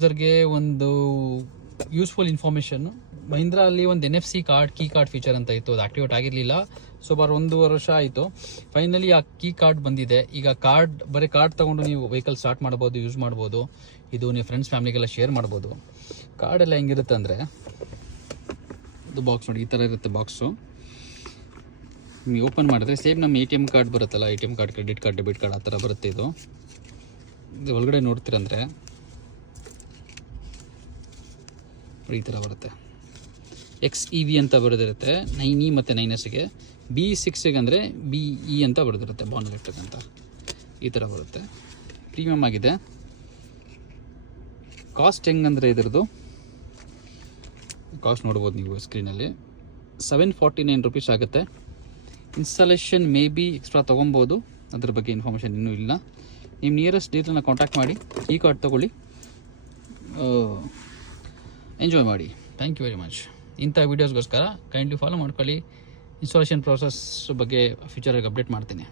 ಯೂಸರ್ಗೆ ಒಂದು useful information. Mahindra ಅಲ್ಲಿ ಒಂದು NFC card key card feature ಅಂತ ಇತ್ತು, ಅದು ಆಕ್ಟಿವೇಟ್ ಆಗಿರಲಿಲ್ಲ. ಸುಮಾರು 1 ವರ್ಷ ಆಯಿತು. ಫೈನಲಿ ಆ ಕೀ ಕಾರ್ಡ್ ಬಂದಿದೆ. ಈಗ ಬರೀ ಕಾರ್ಡ್ ತೊಗೊಂಡು ನೀವು ವೆಹಿಕಲ್ ಸ್ಟಾರ್ಟ್ ಮಾಡ್ಬೋದು, ಯೂಸ್ ಮಾಡ್ಬೋದು. ಇದು ನೀವು ಫ್ರೆಂಡ್ಸ್ ಫ್ಯಾಮಿಲಿಗೆಲ್ಲ ಶೇರ್ ಮಾಡ್ಬೋದು. ಕಾರ್ಡ್ ಎಲ್ಲ ಹೆಂಗಿರುತ್ತೆ ಅಂದರೆ, ಇದು ಬಾಕ್ಸ್ ನೋಡಿ, ಈ ಥರ ಇರುತ್ತೆ ಬಾಕ್ಸು. ನೀವು ಓಪನ್ ಮಾಡಿದ್ರೆ ಸೇಮ್ ನಮ್ಮ ATM ಕಾರ್ಡ್ ಬರುತ್ತಲ್ಲ, ATM card, credit card, debit card ಆ ಥರ ಬರುತ್ತೆ. ಇದು ಒಳಗಡೆ ನೋಡ್ತೀರಂದರೆ ಈ ಥರ ಬರುತ್ತೆ. XEV ಅಂತ ಬರೆದಿರುತ್ತೆ 9E ಮತ್ತು 9Sಗೆ. B6ಗೆ ಅಂದರೆ BE ಅಂತ ಬರೆದಿರುತ್ತೆ, ಬಾನ್ ಎಲೆಕ್ಟ್ರಿಕ್ ಅಂತ. ಈ ಥರ ಬರುತ್ತೆ. ಪ್ರೀಮಿಯಮ್ ಆಗಿದೆ. ಕಾಸ್ಟ್ ಹೆಂಗಂದರೆ ಇದ್ರದ್ದು ಕಾಸ್ಟ್ ನೋಡ್ಬೋದು ನೀವು ಸ್ಕ್ರೀನಲ್ಲಿ. 749 ರುಪೀಸ್ ಆಗುತ್ತೆ. ಇನ್ಸ್ಟಾಲೇಷನ್ ಮೇ ಬಿ ಎಕ್ಸ್ಟ್ರಾ ತೊಗೊಬೋದು, ಅದ್ರ ಬಗ್ಗೆ ಇನ್ಫಾರ್ಮೇಷನ್ ಇನ್ನೂ ಇಲ್ಲ. ನಿಮ್ಮ ನಿಯರೆಸ್ಟ್ ಡೀಲರ್ನ ಕಾಂಟ್ಯಾಕ್ಟ್ ಮಾಡಿ ಈ ಕಾರ್ಡ್ ತೊಗೊಳ್ಳಿ, ಎಂಜಾಯ್ ಮಾಡಿ. Thank you very much. ಇಂಥ ವೀಡಿಯೋಸ್ಗೋಸ್ಕರ ಕೈಂಡ್ಲಿ ಫಾಲೋ ಮಾಡ್ಕೊಳ್ಳಿ. ಇನ್ಸ್ಟಾಲೇಷನ್ ಪ್ರೋಸೆಸ್ ಬಗ್ಗೆ ಫ್ಯೂಚರಾಗಿ ಅಪ್ಡೇಟ್ ಮಾಡ್ತೀನಿ.